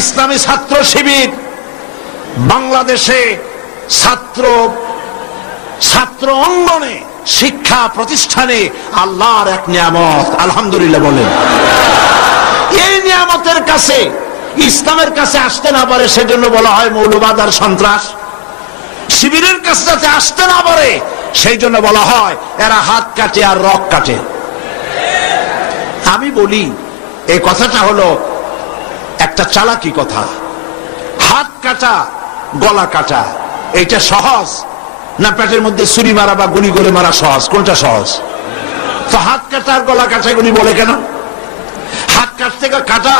ইসলামী ছাত্র শিবির বাংলাদেশে ছাত্র অঙ্গনে শিক্ষা প্রতিষ্ঠানে আল্লাহর এক নিয়ামত, আলহামদুলিল্লাহ বলেন। এই নিয়ামতের কাছে, ইসলামের কাছে আসতে না পারে সেজন্য বলা হয় মৌলবাদ আর সন্ত্রাস। শিবিরের কাছে যাতে আসতে না পারে সেই জন্য বলা হয় এরা হাত কাটে আর রক কাটে। আমি বলি এই কথাটা হলো একটা চালাকি কথা। হাত কাটা গলা কাটা এইটা সহজ না পেটের মধ্যে ছুরি মারা বা গুলি করে মারা সহজ? কোনটা সহজ? তো হাত কাটা আর গলা কাটা গুলি বলে কেন? হাত কাটতে কাটা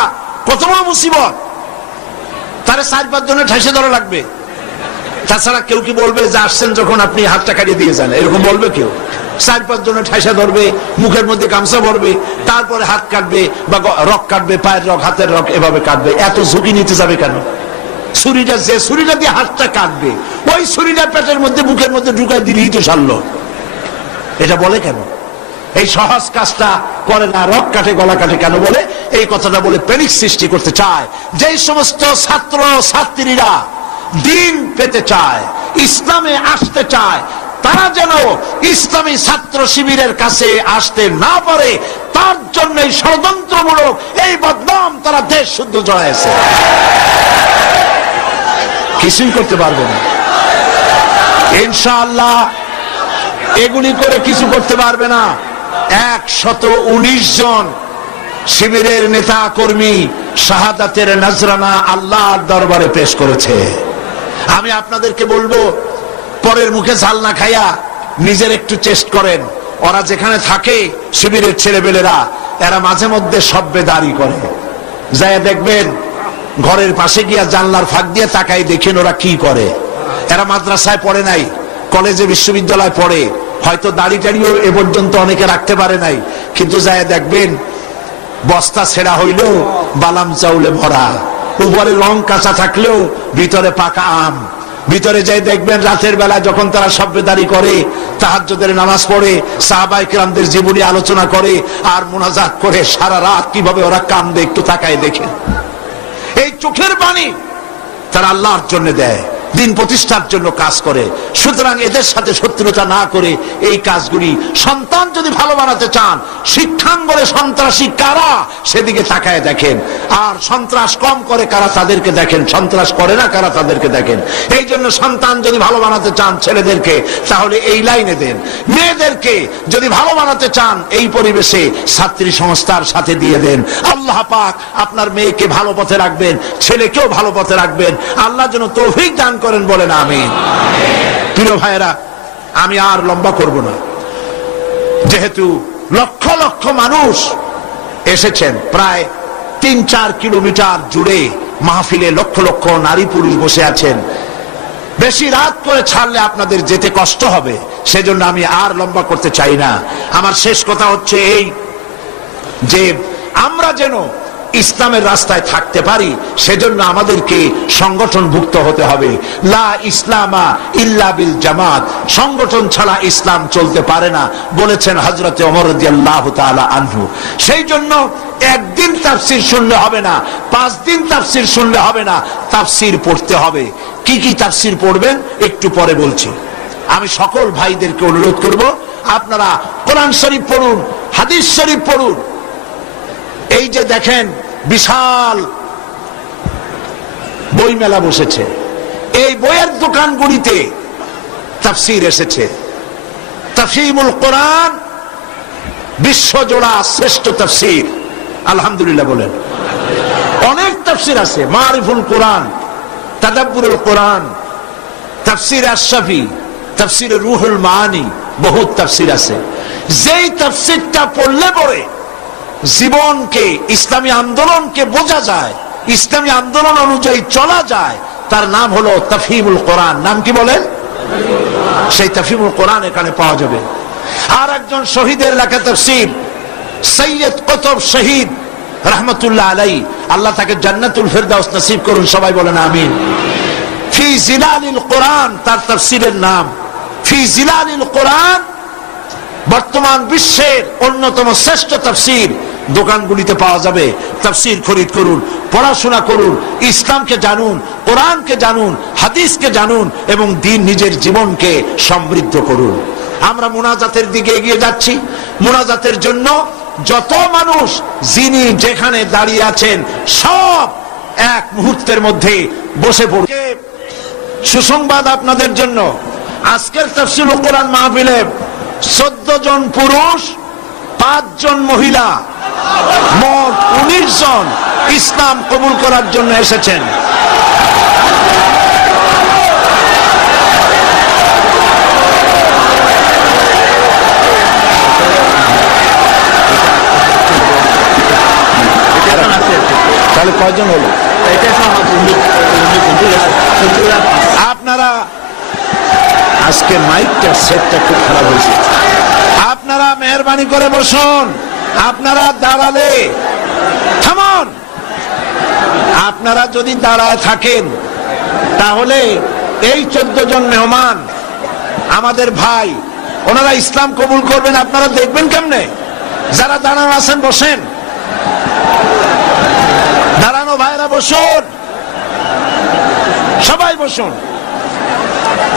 কত বড় মুসিবত, তারে 4-5 জনে ঠেসে ধরা লাগবে। তাছাড়া কেউ কি বলবে যে আসছেন যখন আপনি হাতটা কাটিয়ে দিয়ে যান, এরকম বলবে কেউ? 4-5 জনে ঠেসা ধরবে, মুখের মধ্যে গামছা ভরবে, তারপরে হাত কাটবে বা রক কাটবে, পায়ের রক, হাতের রক, এভাবে কাটবে। এত ঝুঁকি নিতে যাবে কেন? ছুরিটা, যে ছুরিটা দিয়ে হাতটা কাটবে ওই ছুরিটা পেটের মধ্যে মুখের মধ্যে ঢুকাই দিলেই তো সারলো। এটা বলে কেন? এই সহজ কাজটা করে না, রক কাটে গলা কাটে কেন বলে? এই কথাটা বলে প্যানিক সৃষ্টি করতে চায়। যেই সমস্ত ছাত্র ছাত্রীরা দিন পেতে চায়, ইসলামে আসতে চায়, তারা যেন ইসলামী ছাত্র শিবিরের কাছে আসতে না পারে তার জন্য ষড়যন্ত্রমূলক এই বদনাম তারা দেশ শুদ্ধ জড়াইছে। কিছুই করতে পারবে না ইনশাআল্লাহ, এগুলি করে কিছু করতে পারবে না। 119 জন শিবিরের নেতা কর্মী শাহাদাতের নজরানা আল্লাহর দরবারে পেশ করেছে। আমি আপনাদেরকে বলবো পরের মুখে ঝাল না খাইয়া নিজের একটু চেষ্টা করেন। ওরা যেখানে থাকে শিবিরের ছেলেবেলেরা, এরা মাঝে মধ্যে সভ্যেদারি করে, যায় দেখবেন ঘরের পাশে গিয়া জানলার ফাঁক দিয়ে তাকাই দেখেন ওরা কি করে। এরা মাদ্রাসায় পড়ে নাই, কলেজে বিশ্ববিদ্যালয় পড়ে, হয়তো দাড়ি টাড়িও এ পর্যন্ত অনেকে রাখতে পারে নাই, কিন্তু যায় দেখবেন বস্তা ছেঁড়া হইলেও বালাম চাউলে ভরা, উপরে রং কাঁচা থাকলেও ভিতরে পাকা আম। ভিতরে যাই দেখবেন রাতের বেলা যখন তারা সভ্যদারি করে, তাহাজ্জুদের নামাজ পড়ে, সাহাবায়ে কেরামদের জীবনী আলোচনা করে আর মুনাজাত করে সারা রাত কিভাবে ওরা কান্দে একটু তাকায় দেখে। এই চোখের পানি তারা আল্লাহর জন্য দেয়, দিন প্রতিষ্ঠার জন্য কাজ করে। সুতরাং এদের সাথে শত্রুতা না করে এই কাজগুলি, সন্তান যদি ভালো বানাতে চান, শিক্ষাঙ্গনে সন্ত্রাসী কারা সেদিকে তাকায় দেখেন, আর সন্ত্রাস কম করে কারা তাদেরকে দেখেন, সন্ত্রাস করে না কারা তাদেরকে দেখেন। এই জন্য সন্তান যদি ভালো বানাতে চান ছেলেদেরকে, তাহলে এই লাইনে দেন। মেয়েদেরকে যদি ভালো বানাতে চান এই পরিবেশে ছাত্রী সংস্থার সাথে দিয়ে দেন। আল্লাহ পাক আপনার মেয়েকে ভালো পথে রাখবেন, ছেলেকেও ভালো পথে রাখবেন। আল্লাহ যেন তৌফিক দান করেন, বলেন আমিন। প্রিয় ভাইয়েরা, আমি আর লম্বা করব না, যেহেতু লক্ষ লক্ষ মানুষ এসেছেন, প্রায় 3-4 কিলোমিটার জুড়ে মাহফিলে লক্ষ লক্ষ নারী পুরুষ বসে আছেন। বেশি রাত করে ছাড়লে আপনাদের যেতে কষ্ট হবে, সেজন্য আমি আর লম্বা করতে চাই না। আমার শেষ কথা হচ্ছে এই যে আমরা যেন ইসলামের রাস্তায় থাকতে পারি, সেজন্য আমাদেরকে সংগঠনভুক্ত হতে হবে। লা ইসলামা ইল্লা বিল জামাত, সংগঠন ছাড়া ইসলাম চলতে পারে না বলেছেন হযরত ওমর রাদিয়াল্লাহু তাআলা আনহু। সেই জন্য একদিন তাফসীর শুনলে হবে না, 5 দিন তাফসীর শুনলে হবে না, তাফসীর পড়তে হবে। কি কি তাফসীর পড়বেন একটু পরে বলছি। আমি সকল ভাইদেরকে অনুরোধ করব, আপনারা কোরআন শরীফ পড়ুন, হাদিস শরীফ পড়ুন। এই যে দেখেন বিশাল বই মেলা বসেছে, এই বইয়ের দোকানগুলিতে তাফসীর এসেছে। তাফহিমুল কোরআন বিশ্বজোড়া শ্রেষ্ঠ তাফসীর, আলহামদুলিল্লাহ বলেন। অনেক তাফসীর আছে, মারিফুল কোরআন, তাদাব্বুরুল কোরআন, তাফসীর আশ-শাফি, তাফসীর রুহুল মাআনি, বহুত তাফসীর আছে। যেই তাফসীরটা পড়লে পরে জীবনকে, ইসলামী আন্দোলনকে বোঝা যায়, ইসলামী আন্দোলন অনুযায়ী চলা যায়, তার নাম হলো তাফহিমুল কোরআন। নাম কি বলেন? সেই তাফহিমুল কোরআন এখানে পাওয়া যাবে। আর একজন শহীদের লেখা তাফসীর, সৈয়দ কুতুব শহীদ রাহমাতুল্লাহ আলাইহি, আল্লাহ তাকে জান্নাতুল ফেরদাউস নসিব করুন, সবাই বলেন আমিন। ফি জিলালিল কোরআন তার তাফসীরের নাম। ফি জিলালিল কোরআন বর্তমান বিশ্বের অন্যতম শ্রেষ্ঠ তাফসীর। দোকানগুলিতে পাওয়া যাবে। তাফসীর খরিদ করুন, পড়াশোনা করুন, ইসলামকে জানুন, কোরআনকে জানুন, হাদিসকে জানুন এবং দ্বীন নিজের জীবনকে সমৃদ্ধ করুন। আমরা মুনাজাতের দিকে এগিয়ে যাচ্ছি। মুনাজাতের জন্য যত মানুষ যিনি যেখানে দাঁড়িয়ে আছেন সব এক মুহূর্তের মধ্যে বসে পড়ে। সুসংবাদ আপনাদের জন্য, আজকের তাফসীরুল কোরআন মাহফিলে 14 জন পুরুষ, 5 জন মহিলা, মোট 19 জন ইসলাম কবুল করার জন্য এসেছেন। তাহলে কয়জন হলো? আপনারা আজকে মাইকটার সেটটা খুব খারাপ হয়েছে, আপনারা মেহরবানি করে বসুন। আপনারা দাঁড়ালে থামুন। আপনারা যদি দাঁড়ায় থাকেন তাহলে এই 14 জন মেহমান আমাদের ভাই, ওনারা ইসলাম কবুল করবেন, আপনারা দেখবেন কেমনে? যারা দাঁড়ানো আছেন বসেন, দাঁড়ানো ভাইরা বসুন, সবাই বসুন।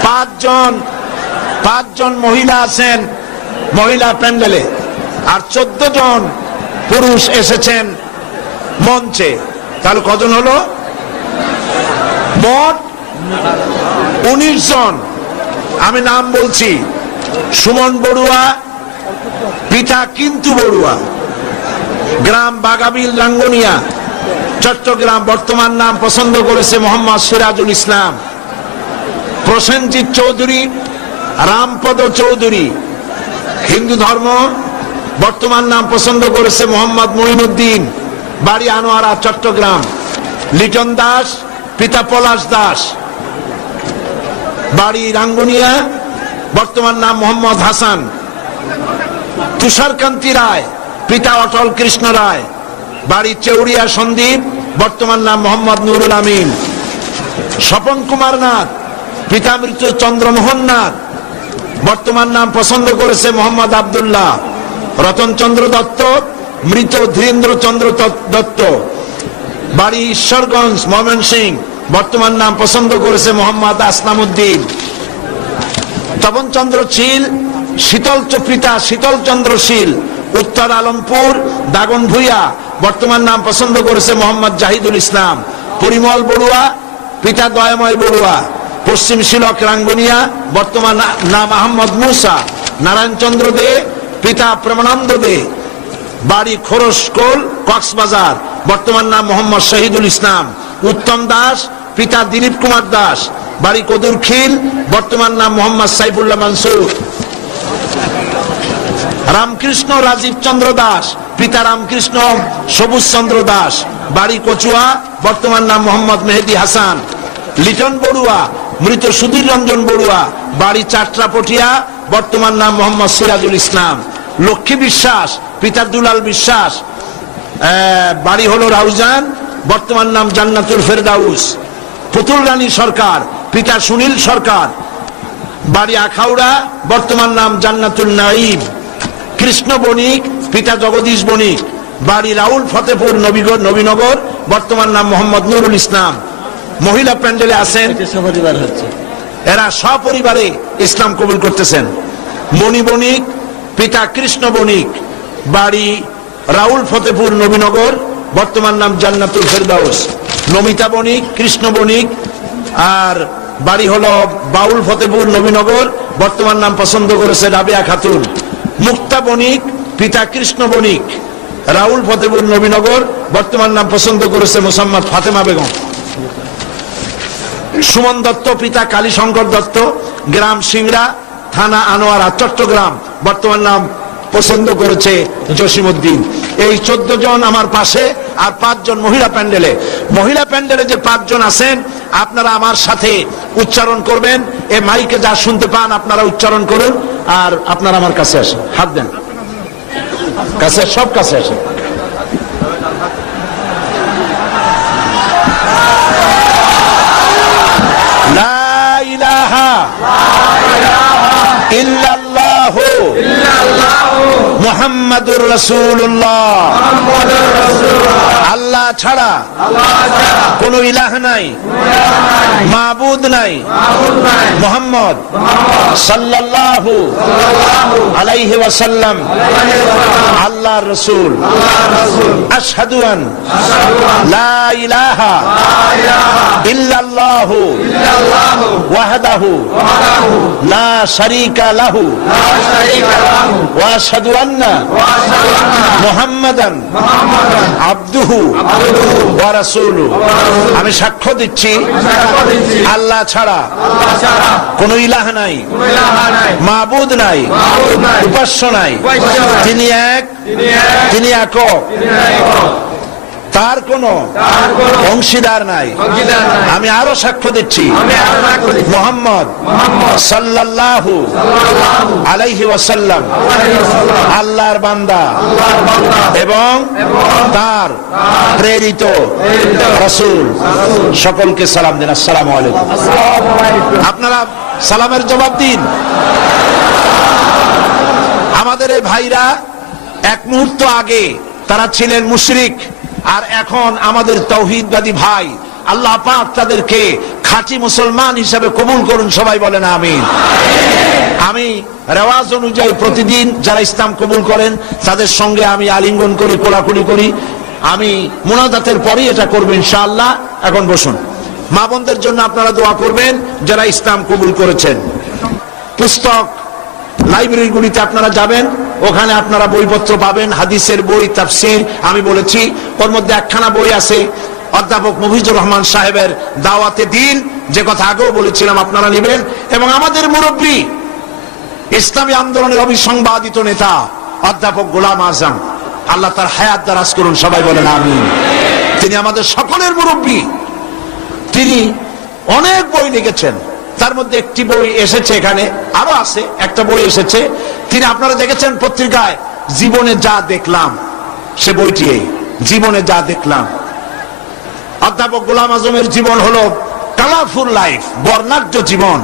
5 জন মহিলা আছেন মহিলা প্যান্ডেলে, আর 14 জন পুরুষ এসেছেন মঞ্চে। তাহলে কজন হলো? মোট 19 জন। আমি নাম বলছি: সুমন বড়ুয়া, পিতা কিন্তু বড়ুয়া, গ্রাম বাগাবিল রাঙ্গুনিয়া, চট্টগ্রাম। বর্তমান নাম পছন্দ করেছে মোহাম্মদ সিরাজুল ইসলাম। প্রসেনজিৎ চৌধুরী, রামপদ চৌধুরী, হিন্দু ধর্ম। বর্তমান নাম পছন্দ করেছে মোহাম্মদ মঈনুদ্দিন, বাড়ি আনোয়ারা, চট্টগ্রাম। লিটন দাস, পিতা পলাশ দাস, বাড়ি রাঙ্গুনিয়া, বর্তমান নাম মোহাম্মদ হাসান। তুষারকান্তি রায়, পিতা অটল কৃষ্ণ রায়, বাড়ি চেউরিয়া সন্দ্বীপ, বর্তমান নাম মোহাম্মদ নুরুল আমিন। স্বপন কুমার নাথ, পিতা মৃত চন্দ্রমোহন নাথ, বর্তমান নাম পছন্দ করেছে মোহাম্মদ আব্দুল্লাহ। রতন চন্দ্র দত্ত, মৃত ধীরেন্দ্র চন্দ্র দত্ত, বাড়ি ঈশ্বরগঞ্জ, ময়মনসিংহ, বর্তমান নাম পছন্দ করেছে মোহাম্মদ আসলাম উদ্দিন। তপন চন্দ্র শীল, পিতা শীতল চন্দ্র শীল, উত্তর আলমপুর, দাগন ভুইয়া, বর্তমান নাম পছন্দ করেছে মোহাম্মদ জাহিদুল ইসলাম। পরিমল বড়ুয়া, পিতা দয়াময় বড়ুয়া, পশ্চিম শিলক রাঙ্গুনিয়া, বর্তমান নাম আহমদ মুসা। নারায়ণ চন্দ্র দে, পিতা প্রেমানন্দ দে, বাড়ি খোরশকোল, কক্সবাজার, বর্তমান নাম মোহাম্মদ শহীদুল ইসলাম। উত্তম দাস, পিতা দিলীপ কুমার দাস, বাড়ি কদুরখিল, বর্তমান নাম মোহাম্মদ সাইফুল্লাহ মনসুর। রামকৃষ্ণ রাজীব চন্দ্র দাস, পিতা রামকৃষ্ণ সবুজ চন্দ্র দাস, বাড়ি কচুয়া, বর্তমান নাম মোহাম্মদ মেহেদি হাসান। লিটন বড়ুয়া, মৃত সুধীর রঞ্জন বড়ুয়া, বাড়ি চাট্রাপটিয়া, বর্তমান নাম মোহাম্মদ সিরাজুল ইসলাম। লক্ষ্মী বিশ্বাস, পিতা দুলাল বিশ্বাস, বাড়ি হলো রাউজান, বর্তমান নাম জান্নাতুল ফেরদাউস। পুতুল রানী সরকার, পিতা সুনীল সরকার, বাড়ি আখাউড়া, বর্তমান নাম জান্নাতুল নাইম। কৃষ্ণ বণিক, পিতা জগদীশ বণিক, বাড়ি রাউল ফতেপুর নবীনগর, বর্তমান নাম মোহাম্মদ নুরুল ইসলাম। মহিলা প্যান্ডেলে আছেন, এরা সপরিবারে ইসলাম কবুল করতেছেন। মণি বণিক, পিতা কৃষ্ণ বণিক, বাড়ি রাউল ফতেপুর নবীনগর, বর্তমান নাম জান্নাতুল ফেরদাউস। নমিতা বণিক, কৃষ্ণ বণিক, আর বাড়ি হলো বাউল ফতেপুর নবীনগর, বর্তমান নাম পছন্দ করেছে রাবিয়া খাতুন। মুক্তা বণিক, পিতা কৃষ্ণ বণিক, রাউল ফতেপুর নবীনগর, বর্তমান নাম পছন্দ করেছে মোসাম্মদ ফাতেমা বেগম। সুমন দত্ত, পিতা কালীশঙ্কর দত্ত, গ্রাম সিংড়া, থানা আনোয়ারা, চট্টগ্রাম, বর্তমান নাম পছন্দ করেছে জসিমউদ্দিন। এই 14 জন আমার পাশে, আর 5 জন মহিলা প্যান্ডেলে। মহিলা প্যান্ডেলে যে 5 জন আছেন, আপনারা আমার সাথে উচ্চারণ করবেন। এ মাইকে যা শুনতে পান আপনারা উচ্চারণ করুন, আর আপনারা আমার কাছে আসেন, হাত দেন, কাছে, সব কাছে আসেন। লা ইলাহা ইল্লাল্লাহু মুহাম্মাদুর মুহাম্মাদুর রাসূলুল্লাহ। আল্লাহ ছাড়া কোনো ইলাহ নাই, মাবুদ নাই, মুহাম্মদ সাল্লাল্লাহু আলাইহি ওয়াসাল্লাম আল্লাহর রাসূল। আশহাদু আন লা ইলাহা ইল্লাল্লাহু ওয়াহদাহু লা শারীকা লাহু ওয়া আশহাদু আন্না মুহাম্মাদান আবদুহু ওয়া রাসূলুহু। আমি সাক্ষ্য দিচ্ছি আল্লাহ ছাড়া কোন ইলাহ নাই, মাবুদ নাই, উপাস্য নাই, তিনি এক, তিনি একক, তার কোন অংশীদার নাই। আমি আরো সাক্ষ্য দিচ্ছি মুহাম্মদ সাল্লাল্লাহু আলাইহি ওয়াসাল্লাম আল্লাহর বান্দা এবং তার প্রেরিত রাসূল। সকলকে সালাম দিন, আসসালামু আলাইকুম। আপনারা সালামের জবাব দিন। আমাদের এই ভাইরা এক মুহূর্ত আগে তারা ছিলেন মুশরিক, আর এখন আমাদের তাওহীদবাদী ভাই। আল্লাহ পাক তাদেরকে খাঁটি মুসলমান হিসেবে কবুল করুন, সবাই বলেন আমিন। আমি রেওয়াজ অনুযায়ী প্রতিদিন যারা ইসলাম কবুল করেন তাদের সঙ্গে আমি আলিঙ্গন করি, কোলাকুলি করি। আমি মুনাজাতের পরেই এটা করব ইনশাআল্লাহ। এখন বসুন। মা বোনদের জন্য আপনারা দোয়া করবেন যারা ইসলাম কবুল করেছেন। পুস্তক লাইব্রেরিগুলিতে আপনারা যাবেন, ওখানে আপনারা বইপত্র পাবেন, হাদিসের বই, তাফসীর। আমি বলেছি ওর মধ্যে একখানা বই আছে অধ্যাপক মফিজুর রহমান সাহেবের দাওয়াতে দ্বীন, যে কথা আগেও বলেছিলাম আপনারা নেবেন। এবং আমাদের মুরব্বী, ইসলামী আন্দোলনের অবিসংবাদিত নেতা অধ্যাপক গোলাম আজম, আল্লাহ তার হায়াত দারাজ করুন, সবাই বলেন আমিন। তিনি আমাদের সকলের মুরব্বী। তিনি অনেক বই লিখেছেন, তার মধ্যে একটি বই এসেছে, এখানে আরো আছে, একটা বই এসেছে। তিনি আপনারা দেখেছেন পত্রিকায়, জীবনে যা দেখলাম, সে বইটি জীবনে যা দেখলাম। অধ্যাপক গোলাম আজমের জীবন হলো কালারফুল লাইফ, বর্ণাঢ্য জীবন।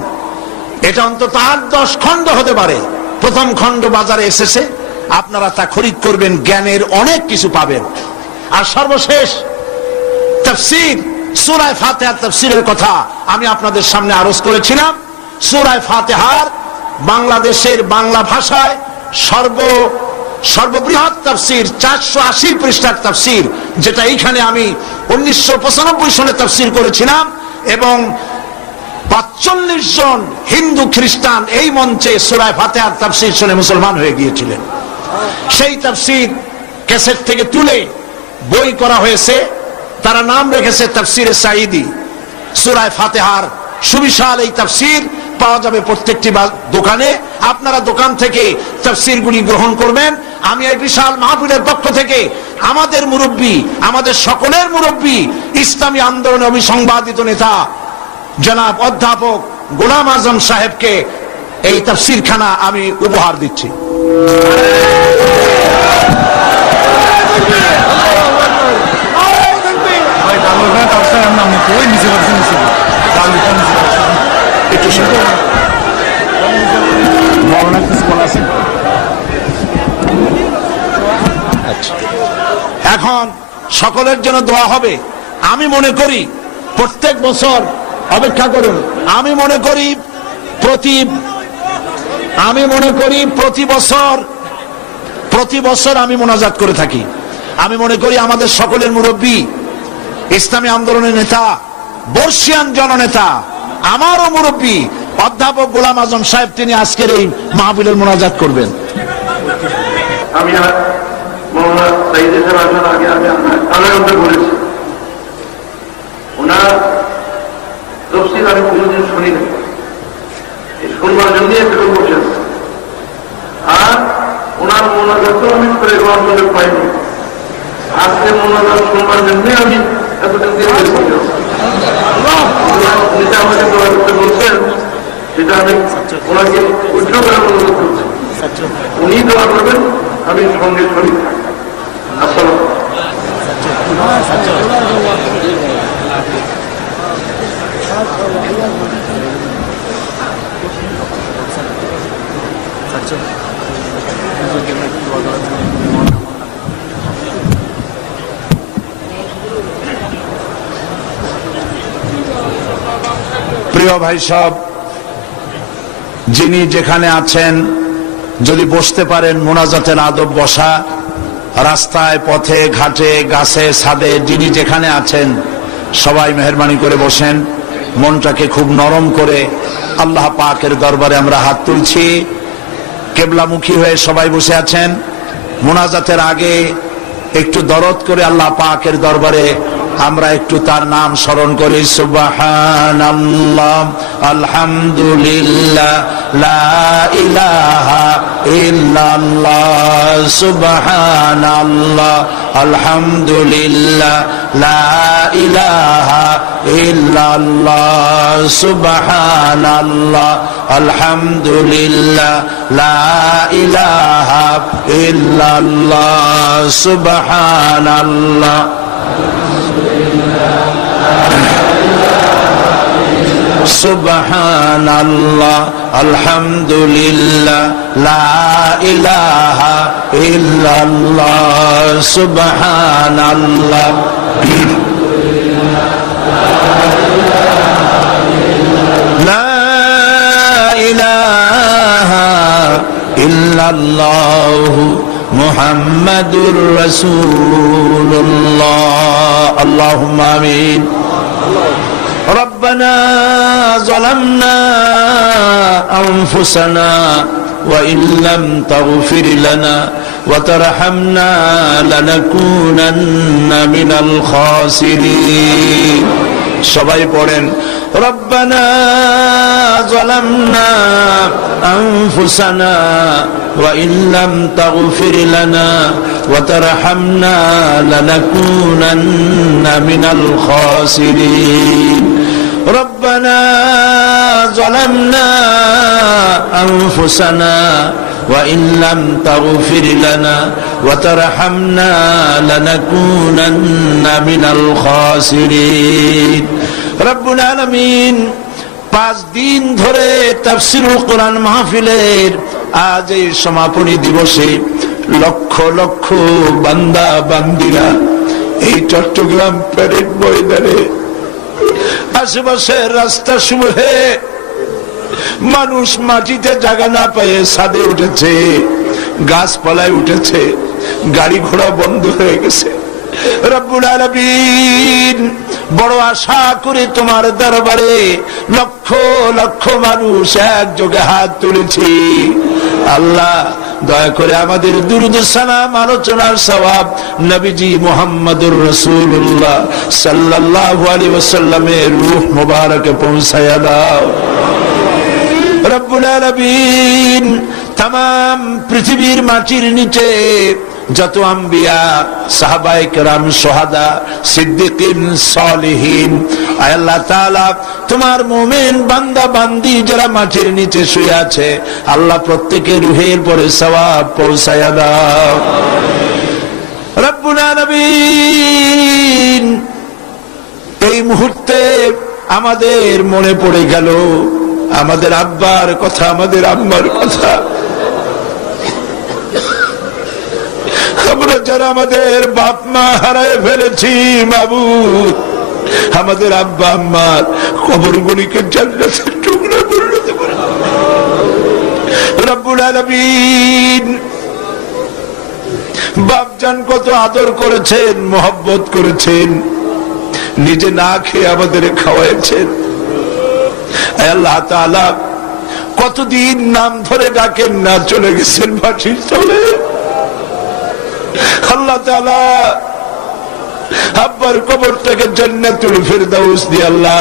এটা অন্তত 8-10 খণ্ড হতে পারে। প্রথম খণ্ড বাজারে এসেছে, আপনারা তা খরিদ করবেন, জ্ঞানের অনেক কিছু পাবেন। আর সর্বশেষ তাফসীর সূরা ফাতিহার তাফসীরের কথা আমি আপনাদের সামনে আরজ করেছিলাম। সূরা ফাতিহার বাংলাদেশের বাংলা ভাষায় সর্ববৃহৎ তাফসীর, 480 পৃষ্ঠার তাফসীর, যেটা এইখানে আমি 1995 সালে তাফসীর করেছিলাম। এবং 45 জন হিন্দু খ্রিস্টান এই মঞ্চে সূরা ফাতিহার তাফসীর শুনে মুসলমান হয়ে গিয়েছিলেন। সেই তাফসীর ক্যাসেট থেকে তুলে বই করা হয়েছে, তারা নাম রেখেছে তাফসীরে সাঈদী। সূরা ফাতিহার সুবিশাল এই তাফসীর পাওয়া যাবে প্রত্যেকটি দোকানে। আপনারা দোকান থেকে তাফসীরগুলি গ্রহণ করবেন। আমি এই বিশাল মাহফিলের পক্ষ থেকে আমাদের মুরব্বী, আমাদের সকলের মুরব্বী, ইসলামী আন্দোলনের অবিসংবাদিত নেতা জনাব অধ্যাপক গোলাম আজম সাহেবকে এই তাফসীরখানা আমি উপহার দিচ্ছি। এখন সকলের জন্য দোয়া হবে। আমি মনে করি প্রত্যেক বছর, অপেক্ষা করুন, আমি মনে করি প্রতি বছর আমি মোনাজাত করে থাকি। আমি মনে করি আমাদের সকলের মুরব্বী, ইসলামী আন্দোলনের নেতা, বর্ষিয়ান জননেতা, আমারও মুরব্বী অধ্যাপক গোলাম আজম সাহেব, তিনি আজকের এই মাহফিলের মোনাজাত করবেন। আমি মৌলানা সাইদ সাহেব আসার আগে আমি বলেছি, ওনার তফসিল আমি কোনোদিন শুনি না, শুনবার জন্য একটু বসে আছে। আর ওনার মোনাজাতও আমি করে গ্রহণ করে পাইনি। আজকে মোনাজাত শুনবার জন্য আমি এতদিন দিয়ে যেটা আমাকে দোয়া করতে বলছেন, সেটা আমি ওনাকে উজ্জ্ব করে অনুরোধ করছি। উনি দোয়া করবেন, আমি সঙ্গে শরীর থাকি। আসসালাম। Saçım. প্রিয় ভাই সব, যিনি যেখানে আছেন যদি বসতে পারেন, মোনাজাতের আদব বসা, রাস্তায় পথে ঘাটে গাছে ছাদে যিনি যেখানে আছেন সবাই মেহেরবানি করে বসেন। মনটাকে খুব নরম করে আল্লাহ পাকের দরবারে আমরা হাত তুলছি। কেবলামুখী হয়ে সবাই বসে আছেন। মোনাজাতের আগে একটু দরদ করে আল্লাহ পাকের দরবারে আমরা একটু তার নাম স্মরণ করি। সুবহানাল্লাহ, আলহামদুলিল্লাহ, লা ইলাহা ইল্লাল্লাহ, সুবহানাল্লাহ, আলহামদুলিল্লাহ, লা ইলাহা ইল্লাল্লাহ, সুবহানাল্লাহ, আলহামদুলিল্লাহ, লা ইলাহা ইল্লাল্লাহ, সুবহানাল্লাহ। সুবহানাল্লাহ, আলহামদুলিল্লাহ, লা ইলাহা ইল্লাল্লাহ, সুবহানাল্লাহ। লা ইলাহা ইল্লাল্লাহ মুহাম্মাদুর রাসূলুল্লাহ। আল্লাহুম্মা আমিন। ربنا ظلمنا أنفسنا وإن لم تغفر لنا وترحمنا لنكونن من الخاسرين। সবাই পড়েন, ربنا ظلمنا أنفسنا وإن لم تغفر لنا وترحمنا لنكونن من الخاسرين। ربنا ظلمنا أنفسنا وإن لم تغفر لنا وترحمنا لنكونن من الخاسرين। রব্বুল আলামিন 5 দিন ধরে তাফসীরুল কোরআন মাহফিলের আজ এই সমাপনী দিবসে লক্ষ লক্ষ বান্দা বান্দিরা এই চট্টগ্রাম প্যারেড ময়দানে আশেপাশের রাস্তা সমূহে মানুষ মাটিতে জায়গা না পেয়ে ছাদে উঠেছে, গাছপালায় উঠেছে, গাড়ি ঘোড়া বন্ধ হয়ে গেছে। রব্বুল আলামিন বড় আশা করে তোমার দরবারে লক্ষ লক্ষ মানুষ একযোগে হাত তুলেছি। আল্লাহ দয়া করে আমাদের দুরূদ সালাম আলোচনার সওয়াব নবীজি মুহাম্মদুর রাসূলুল্লাহ সাল্লাল্লাহু আলাইহি ওয়াসাল্লামের রূহ মুবারকে পৌঁছায়া দাও। রব্বুল আলামিন तमाम পৃথিবীর মাটির নিচে যত আম্বিয়া, সাহাবায়ে কেরাম, শুহাদা, সিদ্দিকিন, সালেহিন, আল্লাহ তাআলা তোমার মুমিন বান্দা বান্দি যারা মাটির নিচে শুয়ে আছে, আল্লাহ প্রত্যেকের রূহের পরে সওয়াব পৌঁছায়া দাও। রব্বুল আলামিন এই মুহূর্তে আমাদের মনে পড়ে গেল আমাদের আব্বার কথা, আমাদের আম্মার কথা। আমরা যারা আমাদের বাপ মা হারায় ফেলেছি, মাবুদ আমাদের আব্বা আম্মার কবরগুলিকে জান্নাতের টুকরা পরিণত করে দাও। রব্বুল আলামিন বাপজান কত আদর করেছেন, মহব্বত করেছেন, নিজে না খেয়ে আমাদের খাওয়াইছেন। আল্লাহ তাআলা কতদিন নাম ধরে ডাকেন না, চলে গেছেন মাটির তলে। আল্লাহ তাআলা আব্বার কবরটাকে জান্নাতুল ফিরদাউস দিয়ে, আল্লাহ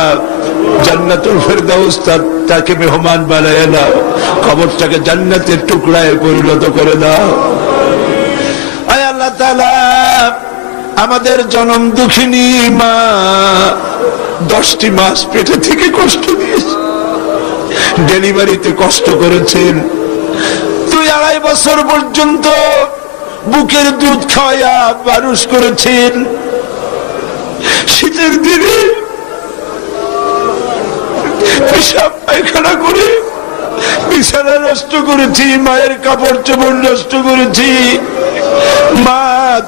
জান্নাতুল ফিরদাউস তাকে মেহমান বানায় দাও, কবরটাকে জান্নাতের টুকরায় পরিণত করে দাও। আয় আল্লাহ তাআলা আমাদের জনম দুঃখিনী মা 10টি মাস পেটে থেকে কষ্ট দিয়েছে, ডেলিভারিতে কষ্ট করেছেন। 2-2.5 বছর পর্যন্ত বুকের দুধ খাওয়াইয়া মানুষ করেছেন। শীতের দিনে পেশাব পায়খানা করে বিছানা নষ্ট করেছি, মায়ের কাপড় চোপড় নষ্ট করেছি। মা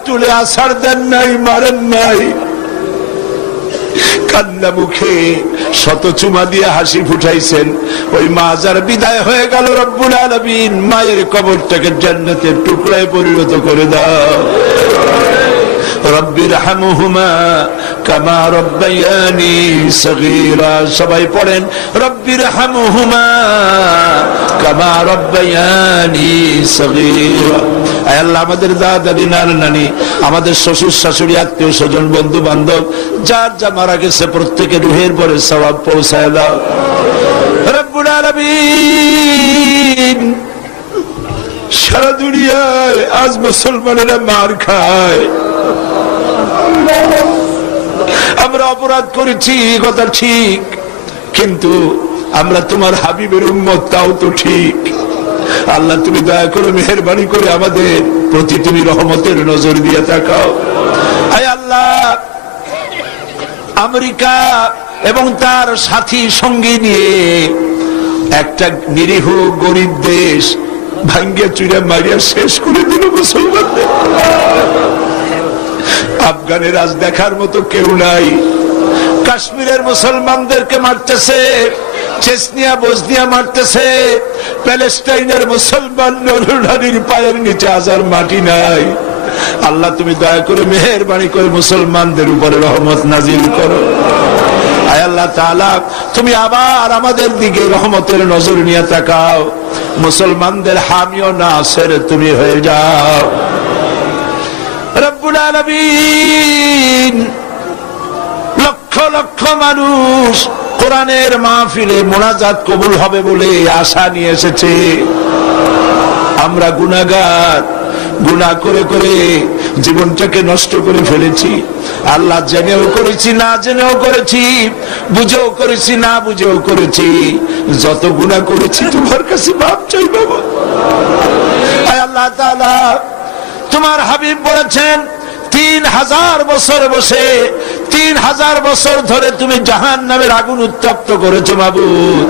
তুলে আছাড় দেন নাই, মারেন নাই, কান্না মুখে শত চুমা দিয়ে হাসি ফুটাইছেন, ওই মা যার বিদায় হয়ে গেল, রব্বুল আলামিন মায়ের কবরটাকে জান্নাতের টুকরায় পরিণত করে দাও। রব্বির হামহুমা কামা রব্বায়ানি সগীরা। সবাই পড়েন রব্বির হামহুমা কামা রব্বায়ানি সগীরা। আয় আল্লাহ, আমাদের দাদা দাদি নানা নানি, আমাদের শ্বশুর শাশুড়ি, আত্মীয় স্বজন, বন্ধু বান্ধব যার যা মারা গেছে প্রত্যেকের রুহের পরে সওয়াব পৌঁছায় দাও রব্বুল আলামিন। সারা দুনিয়ায় আজ মুসলমানেরা মার খায়। আমরা অপরাধ করেছি, কথা ঠিক, কিন্তু আমরা তোমার হাবিবের উম্মত, তাও তো ঠিক। আল্লাহ, তুমি দয়া করে মেহেরবানি করে আমাদের প্রতি তুমি রহমতের নজর দিয়ে তাকাও। আয় আল্লাহ, আমেরিকা এবং তার সাথী সঙ্গী নিয়ে একটা নিরীহ গরিব দেশ ভাঙ্গিয়া চুরা মারিয়া শেষ করে দিল মুসলমানদের। আফগানের আজ দেখার মতো কেউ নাই। কাশ্মীরের মুসলমানদেরকে মারতেছে, চেচনিয়া বসনিয়া মারতেছে, প্যালেস্টাইনের মুসলমান নরনারীর পায়ের নিচে আজার মাটি নাই। আল্লাহ, তুমি দয়া করে মেহেরবানি করে মুসলমানদের উপরে রহমত নাজিল করো। আয় আল্লাহ তাআলা, তুমি আবার আমাদের দিকে রহমতের নজর নিয়ে তাকাও। মুসলমানদের হামি ও নাসির তুমি হয়ে যাও রব্বুল আলামিন। লক্ষ লক্ষ মানুষ কোরআনের মাহফিলে মোনাজাত কবুল হবে বলে আশা নিয়ে এসেছে। আমরা গুনাহগার, গুনাহ করে করে জীবনটাকে নষ্ট করে ফেলেছি। আল্লাহ, জেনেও করেছি, না জেনেও করেছি, বুঝেও করেছি, না বুঝেও করেছি। যত গুনাহ করেছি তোমার কাছে মাপ চাই বাবা। আল্লাহ তাআলা, তোমার হাবিব বলেছেন 3000 বছর বসে 3000 বছর ধরে তুমি জাহান্নামের আগুন উত্তপ্ত করেছো মাবুদ।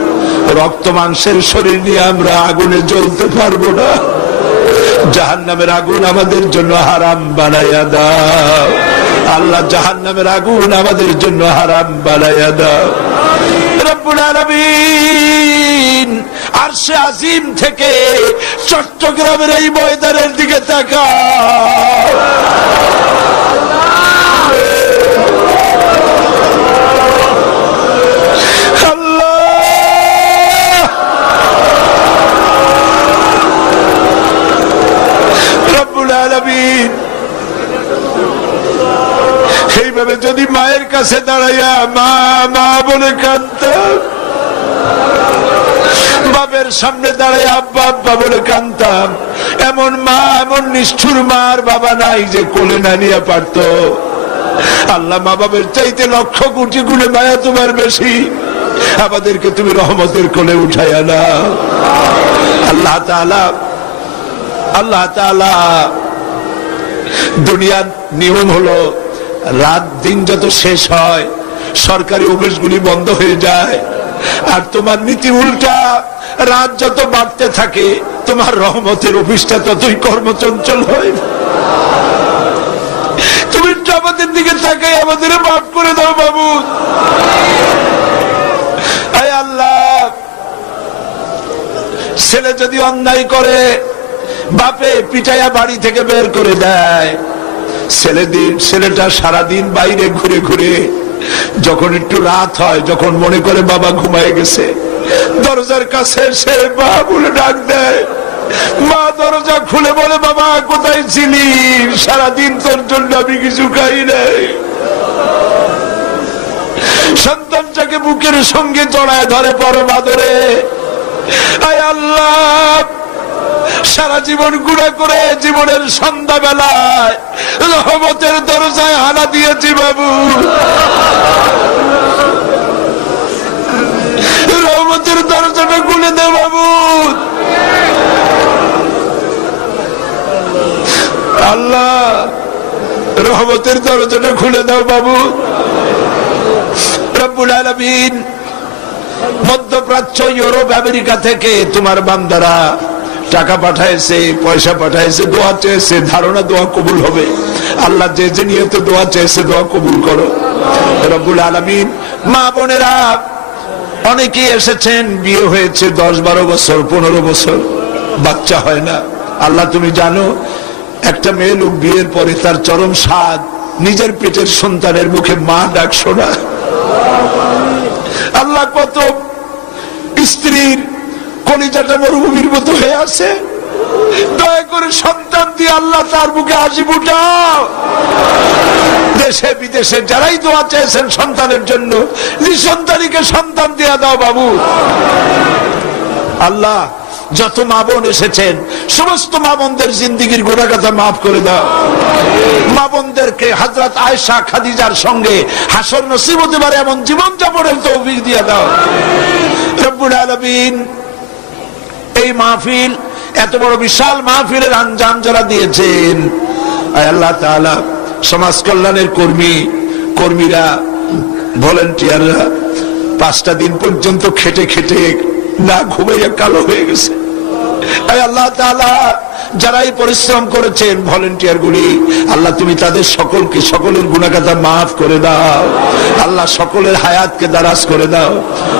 রক্ত মাংসের শরীর নিয়ে আমরা আগুনে জ্বলতে পারবো না। জাহান্নামের আগুন আমাদের জন্য হারাম বানাইয়া দাও আল্লাহ, জাহান্নামের আগুন আমাদের জন্য হারাম বানাইয়া দাও রব্বুল আলামিন। আরশে আজিম থেকে চট্টগ্রামের এই ময়দানের দিকে তাকাও। এইভাবে যদি মায়ের কাছে দাঁড়াইয়া মা মা বলে কাঁদতাম, বাপের সামনে দাঁড়াইয়া আব্বা আব্বা বলে কাঁদতাম, এমন মা, এমন নিষ্ঠুর মার বাবা নাই যে কোলে না নিয়ে পারত। আল্লাহ, মা বাবার চাইতে লক্ষ কোটি গুণে মায়া তোমার বেশি। আমাদেরকে তুমি রহমতের কোলে উঠাইয়া নাও আল্লাহ তাআলা। আল্লাহ তাআলা, দুনিয়ার নিয়ম হলো রাত দিন যত শেষ হয় সরকারি অফিসগুলি বন্ধ হয়ে যায়, আর তোমার নীতি উল্টা। রাত যত বাড়তে থাকে তোমার রহমতের অফিসটা ততই কর্মচঞ্চল হয়। তুমি আমাদের দিকে তাকাই আমাদের মাফ করে দাও বাবু। আয় আল্লাহ, ছেলে যদি অন্যায় করে বাপে পিটাইয়া বাড়ি থেকে বের করে দেয়, ছেলেটা সারাদিন বাইরে ঘুরে ঘুরে যখন একটু রাত হয়, যখন মনে করে বাবা ঘুমায় গেছে, দরজার কাছে সে মা বলে ডাক দেয়। মা দরজা খুলে বলে, বাবা কোথায় ছিলি? সারাদিন তোর জন্য আমি কিছু খাই নাই। সন্তানটাকে বুকের সঙ্গে জড়ায় ধরে পরম আদরে। আয় আল্লাহ, সারা জীবন গুনাহ করে জীবনের সন্ধ্যা বেলায় রহমতের দরজায় হানা দিয়েছি বাবু। রহমতের দরজাটা খুলে দে বাবু। আল্লাহ, রহমতের দরজাটা খুলে দাও বাবু। রব্বুল আলামিন, মধ্যপ্রাচ্য, ইউরোপ, আমেরিকা থেকে তোমার বান্দারা টাকা পাঠাইছে, পয়সা পাঠাইছে, দোয়া চেয়েছে, ধারণা দোয়া কবুল হবে। আল্লাহ, যে যে নিয়তে দোয়া চেয়েছে দোয়া কবুল করো রব্বুল আলামিন। মা বোনেরা, অনেকেই এসেছেন, বিয়ে হয়েছে 10-12 বছর, 15 বছর, বাচ্চা হয় না। আল্লাহ তুমি জানো, একটা মেয়ে লোক বিয়ের পরে তার চরম স্বাদ নিজের পেটের সন্তানের মুখে মা ডাক শোনা। আল্লাহ, কত স্ত্রীর কলিজাটা মরুভূমির মতো হয়ে আছে, দয়া করে সন্তান দিয়ে আল্লাহ তার মুখে হাসি ফুটাও। দেশে বিদেশে যারাই দোয়া চেয়েছেন সন্তানের জন্য, নিঃসন্তানীকে সন্তান দিয়ে দাও বাবু। আল্লাহ, যত মা বোন এসেছেন সমস্ত মা বোনদের জিন্দেগির গুনাহগাথা মাফ করে দাও। মা বোনদেরকে হযরত আয়েশা খাদিজার সঙ্গে হাসর নসিব হতে পারে এমন জীবন যাপনের তৌফিক দিয়ে দাও রব্বুল আলামিন। এই মাহফিল, এত বড় বিশাল মাহফিলের আঞ্জাম যারা দিয়েছেন, আয় আল্লাহ তাআলা, সমাজ কল্যাণের কর্মীরা, ভলান্টিয়াররা 5টা দিন পর্যন্ত খেটে খেটে না ঘুমাইয়া কালো হয়ে গেছে। আয় আল্লাহ তাআলা, যারা এই পরিশ্রম করেছেন ভলান্টিয়ার গুলি, আল্লাহ তুমি তাদের সকলের গুনাহগাথা মাফ করে দাও। আল্লাহ, সকলের হায়াতকে দারাজ করে দাও।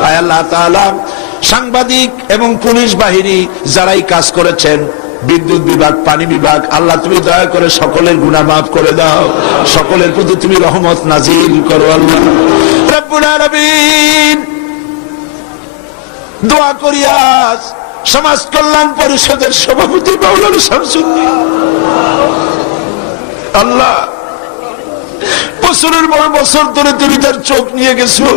আয় আল্লাহ তাআলা, সাংবাদিক এবং পুলিশ বাহিনী যারাই কাজ করেছেন, বিদ্যুৎ বিভাগ, পানি বিভাগ, আল্লাহ তুমি দয়া করে সকলের গুনাহ মাফ করে দাও। সকলের প্রতি তুমি রহমত নাজিল করো আল্লাহ রব্বুল আলামিন। দোয়া করি আজ সমাজ কল্যাণ পরিষদের সভাপতি মাওলানা শামসুদ্দিন, আল্লাহ, বছরের পর বছর ধরে তুমি তার চোখ নিয়ে গেছো,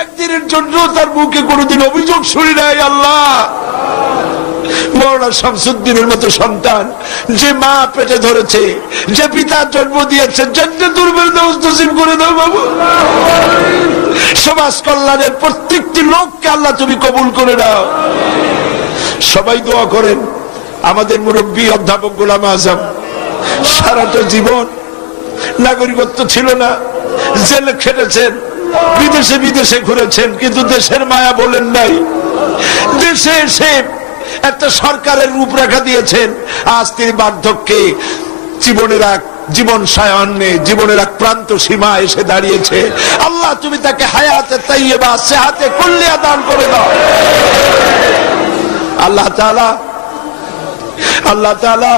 একদিনের জন্য তার মুখে কোনোদিন অভিযোগ শুনি নাই। আল্লাহ, মাওলানা শামসুদ্দিনের মতো সন্তান যে মা পেটে ধরেছে, যে পিতার জন্ম দিয়েছে, জান্নাতুল ফেরদাউস নসিব করে দাও বাবু। সমাজ কল্যাণের প্রত্যেকটি লোককে আল্লাহ তুমি কবুল করে নাও। সবাই দোয়া করেন। আমাদের মুরব্বী অধ্যাপক গোলাম আজম সারাটা জীবন নাগরিকত্ব ছিল না, জেলে খেটেছেন, বিদেশে ঘুরেছেন, কিন্তু দেশের মায়া বলেন নাই। দেশে এসে একটা সরকারের রূপরেখা দিয়েছেন। আজ তিনি বার্ধক্যে জীবন সায়ান্নে জীবনের এক প্রান্ত সীমা এসে দাঁড়িয়েছে। আল্লাহ, তুমি তাকে হায়াতে তাইয়্যিবা, সেহাতে কুল্লিয়া দান করে দাও। আল্লাহ তাআলা,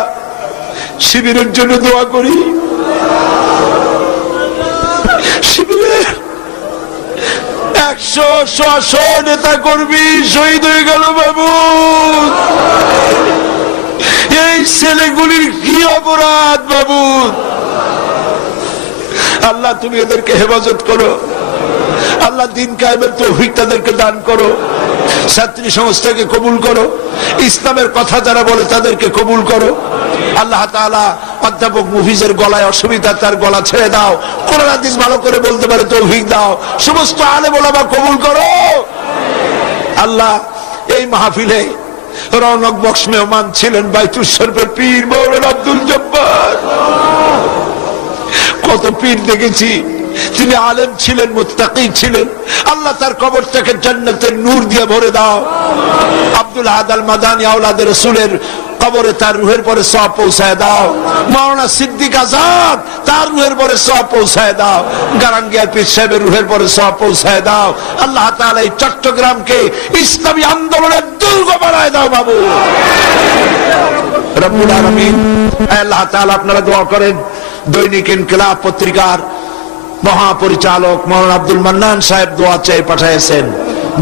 শিবিরের জন্য দোয়া করি। শিবিরের 100 নেতা কর্মী শহীদ হয়ে গেল বাবু। এই ছেলেগুলির কি অপরাধ বাবু? আল্লাহ, তুমি এদেরকে হেফাজত করো। আল্লাহ, দিন কায়েমের তৌফিক তাদেরকে দান করো। ছাত্রী সংস্থাকে কবুল করো। ইসলামের কথা যারা বলে তাদেরকে কবুল করো। আল্লাহ তাআলা, অধ্যাপক মুফিজের গলায় অসুবিধা, তার গলা ছেড়ে দাও। কোরআন হাদিস ভালো করে বলতে পারে তৌফিক দাও। সমস্ত আলেম ওলামা কবুল করো। আল্লাহ, এই মাহফিলে রৌনক বক্স মেহমান ছিলেন বাইতুল শরীফের পীর মাওলানা আব্দুল জব্বার। কত পীর দেখেছি, তিনি আলেম ছিলেন, মুত্তাকি ছিলেন। আল্লাহ, তার কবরটাকে জান্নাতের নূর দিয়ে ভরে দাও। আব্দুল আহাদ আল মাদানী আওলাদে রাসূলের কবরে তার রূহের পরে সওয়াব পৌঁছায় দাও। মাওলানা সিদ্দিক আজাদ, তার রূহের পরে সওয়াব পৌঁছায় দাও। গারাঙ্গিয়া পীর সাহেবের রূহের পরে সওয়াব পৌঁছায় দাও। আল্লাহ তাআলা, এই চট্টগ্রামকে ইসলামী আন্দোলনের দুর্গ বানায় দাও বাবু রব্বুল আলামিন। আল্লাহ তাআলা, আপনারা দোয়া করেন। দৈনিক ইনকিলাব পত্রিকার মহাপরিচালক মাওলানা আব্দুল মান্নান সাহেব দোয়া চেয়ে পাঠিয়েছেন।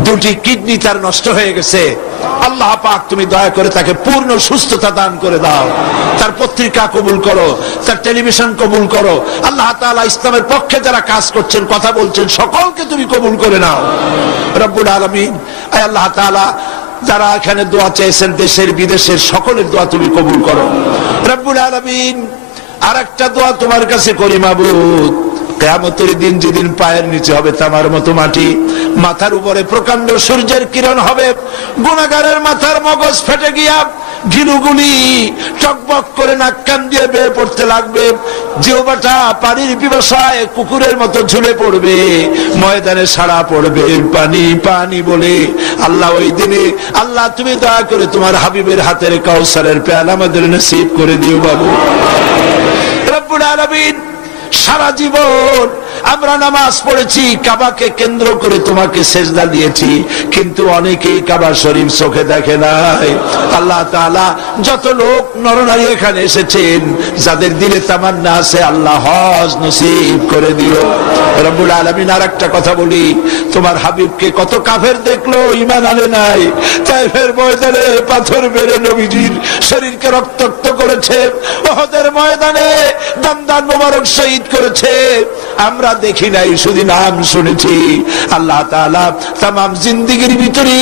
2টি কিডনি তার নষ্ট হয়ে গেছে। আল্লাহ পাক, তুমি দয়া করে তাকে পূর্ণ সুস্থতা দান করে দাও। তার পত্রিকা কবুল করো, তার টেলিভিশন কবুল করো। আল্লাহ তাআলা, ইসলামের পক্ষে যারা কাজ করছেন, কথা বলছেন, সকলকে তুমি কবুল করে নাও রব্বুল আলামিন। আয় আল্লাহ তাআলা, যারা এখানে দোয়া চেয়েছেন, দেশের বিদেশের সকলের দোয়া তুমি কবুল করো রব্বুল আলামিন। আরেকটা দোয়া তোমার কাছে করি মাবুদ, কিয়ামতের দিন যেদিন পায়ের নিচে হবে তামার মতো মাটি, মাথার উপরে প্রকাণ্ড সূর্যের কিরণ হবে, গুনাহগারের মাথার মগজ ফেটে গিয়া ঘিলুগুলি টকবক করে নাক কান দিয়ে বের পড়তে লাগবে, জিহ্বাটা পানির পিপাসায় কুকুরের মতো ঝুলে পড়বে, ময়দানে সাড়া পড়বে পানি পানি বলে। আল্লাহ, ওই দিনে আল্লাহ, তুমি দয়া করে তোমার হাবিবের হাতের কাউসারের পেয়ালা আমাদের নসিব করে দিও বাবু রব্বুল আলামিন। সারা জীবন আমরা নামাজ পড়েছি, কাবাকে কেন্দ্র করে তোমাকে সেজদা দিয়েছি, কিন্তু অনেকেই কাবা শরীফ চোখে দেখে নাই। আল্লাহ তাআলা যত লোক নরনারী এখানে এসেছেন, যাদের দিলে তামান্না আছে, আল্লাহ হজ নসিব করে দিও রব্বুল আলামিন। আর একটা কথা বলি, তোমার হাবিবকে কত কাফের দেখলো, ঈমান আনে নাই। তাইফের ময়দানে পাথর মেরে নবীজির শরীরকে রক্তাক্ত করেছে, উহুদের ময়দানে দমদান মোবারক শহীদ করেছে। আমরা দেখি নাই, শুধু নাম শুনেছি। আল্লাহ তাআলা তামাম জিন্দেগির ভিতরে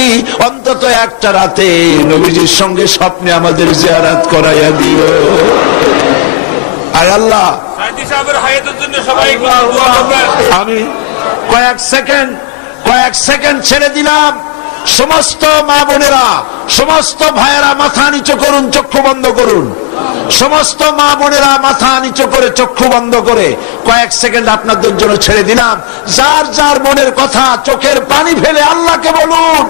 অন্তত একটা রাতে নবীজির সঙ্গে স্বপ্নে আমাদের জিয়ারত করাইয়া দিও। আয় আল্লাহ, আমি কয়েক সেকেন্ড ছেড়ে দিলাম। সমস্ত মা বোনেরা, সমস্ত ভাইয়েরা মাথা নিচু করুন, চক্ষু বন্ধ করুন। সমস্ত মা বোনেরা মাথা নিচু করে চক্ষু বন্ধ করে কয়েক সেকেন্ড আপনাদের জন্য ছেড়ে দিলাম। যার যার মনের কথা চোখের পানি ফেলে আল্লাহকে বলুন।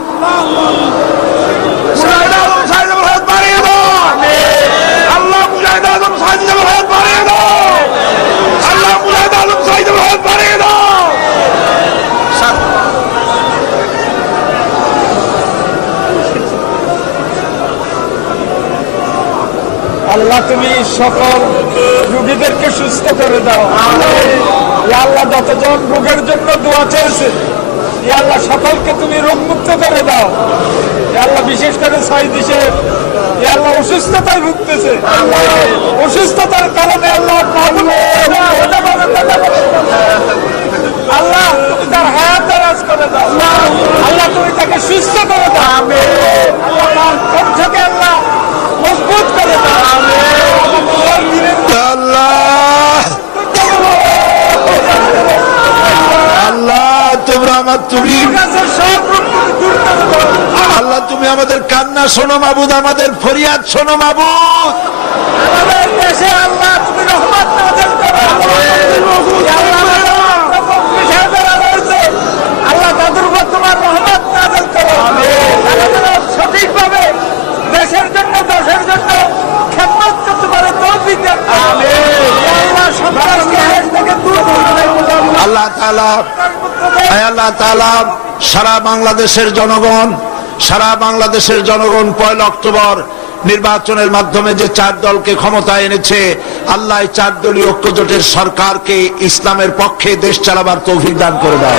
আল্লাহ তুমি সকল রোগীদেরকে সুস্থ করে দাও। আল্লাহ যতজন রোগের জন্য দোয়া চেয়েছে, আল্লাহ সকলকে তুমি রোগ মুক্ত করে দাও। আল্লাহ বিশেষ করে 6 দেশে আল্লাহ অসুস্থতায় ভুগতেছে, অসুস্থতার কারণে আল্লাহ আল্লাহ তুমি তার হায়াত দারাজ করে দাও। আল্লাহ তুমি তাকে সুস্থ করে দাও। আল্লাহ তার কণ্ঠকে আল্লাহ মজবুত করে দাও। আল্লাহ তুমি আমাদের কান্না শোনো মাবুদ, আমাদের ফরিয়াদ শোনো মাবুদ। আমাদের দেশে আল্লাহ তুমি রহমত নাযিল করো। আল্লাহ তাদের উপর তোমার রহমত নাযিল করো। সঠিকভাবে দেশের জন্য, দেশের জন্য খেদমত করতে পারে তৌফিক দাও। আল্লাহ সন্ত্রাসকে দেশ থেকে দূর করে আল্লাহ তাআলা, আল্লাহ তাআলা সারা বাংলাদেশের জনগণ, সারা বাংলাদেশের জনগণ 1 অক্টোবর নির্বাচনের মাধ্যমে যে 4 দলকে ক্ষমতায় এনেছে, আল্লাহ 4 দলীয় ঐক্যজোটের সরকারকে ইসলামের পক্ষে দেশ চালাবার তৌফিক দান করে দাও।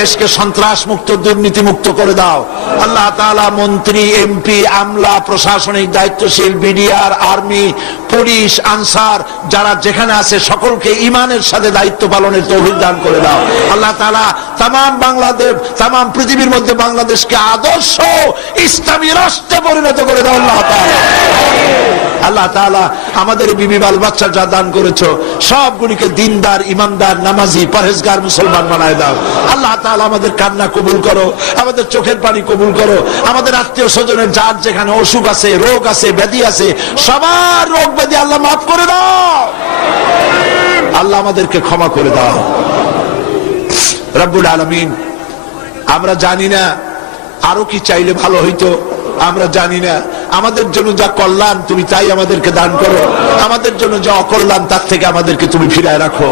দেশকে সন্ত্রাস মুক্ত, দুর্নীতি মুক্ত করে দাও। আল্লাহ তাআলা মন্ত্রী, এমপি, আমলা, প্রশাসনিক দায়িত্বশীল, বিডিআর, আর্মি, পুলিশ, আনসার যারা যেখানে আছে সকলকে ঈমানের সাথে দায়িত্ব পালনের তৌফিক দান করে দাও। আল্লাহ তাআলা তামাম বাংলাদেশ, তামাম পৃথিবীর মধ্যে বাংলাদেশকে আদর্শ ইসলামী রাষ্ট্রে পরিণত করে দাও। আল্লাহ তাআলা, আল্লাহ তাআলা আমাদের বিবি বাল বাচ্চা যা দান করেছো সবগুলিকে দিনদার, ইমানদার, নামাজি, পরহেজগার মুসলমান বানায় দাও। আল্লাহ তাআলা আমাদের কান্না কবুল করো, আমাদের চোখের পানি কবুল করো। আমাদের আত্মীয় স্বজনের যার যেখানে অসুখ আছে, রোগ আছে, ব্যাধি আছে, সবার রোগ ব্যাধি আল্লাহ মাফ করে দাও। আল্লাহ আমাদেরকে ক্ষমা করে দাও রব্বুল আলামিন। আমরা জানি না আরো কি চাইলে ভালো হইতো, আমরা জানি না। আমাদের জন্য যা কল্যাণ তুমি তাই আমাদেরকে দান করো, আমাদের জন্য যা অকল্যাণ তার থেকে আমাদেরকে তুমি ফিরায় রাখো।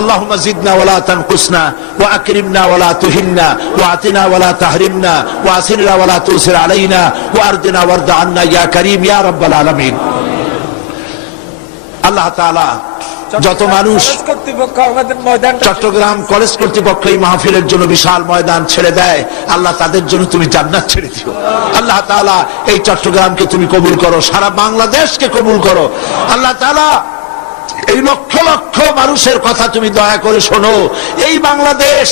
আল্লাহুম্মা জিদনা ওয়ালা তানকুসনা ওয়া আকরিমনা ওয়ালা তুহিন্না ওয়া আতিনা ওয়ালা তাহরিমনা ওয়া আসিরনা ওয়ালা তুসির আলাইনা ওয়া আরদিনা ওয়ারদা আন্না ইয়া কারীম ইয়া রাব্বাল আলামিন। আল্লাহ তাআলা যত মানুষ চট্টগ্রাম কলেজ কর্তৃপক্ষ এই মাহফিলের জন্য বিশাল ময়দান ছেড়ে দেয়, আল্লাহ তাদের জন্য তুমি জান্নাত ছেড়ে দিও। আল্লাহ তাআলা এই চট্টগ্রামকে তুমি কবুল করো, সারা বাংলাদেশকে কবুল করো। আল্লাহ তাআলা এই লক্ষ লক্ষ মানুষের কথা তুমি দয়া করে শোনো। এই বাংলাদেশ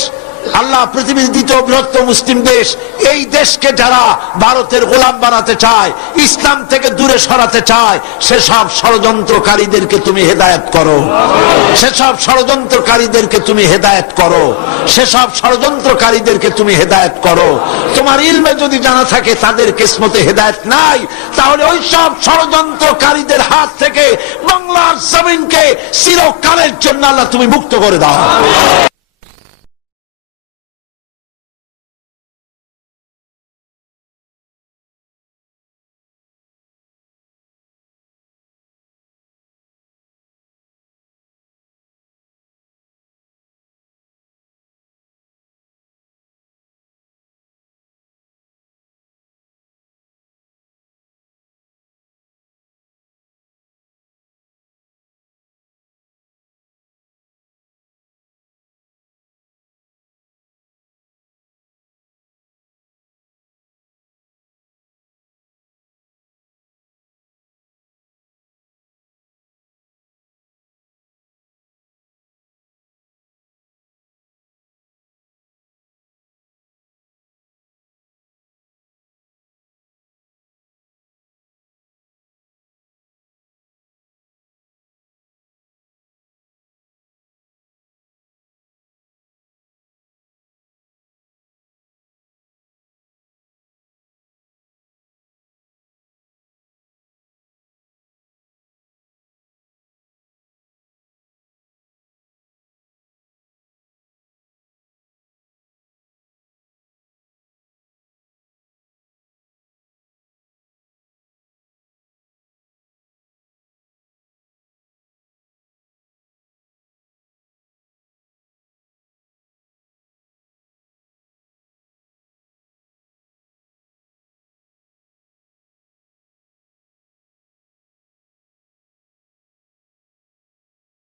আল্লাহ পৃথিবীর 2য় বৃহত্তম মুসলিম দেশ, এই দেশকে যারা ভারতের গোলাম বানাতে চায়, ইসলাম থেকে দূরে সরাতে চায়, সেসব ষড়যন্ত্রকারীদেরকে তুমি হেদায়েত করো, সেসব ষড়যন্ত্রকারীদেরকে তুমি হেদায়েত করো, সেসব ষড়যন্ত্রকারীদেরকে তুমি হেদায়েত করো। তোমার ইলমে যদি জানা থাকে তাদের কিসমতে হেদায়েত নাই, তাহলে ওই সব ষড়যন্ত্রকারীদের হাত থেকে বাংলার জমিনকে চিরকালের জন্য আল্লাহ তুমি মুক্ত করে দাও।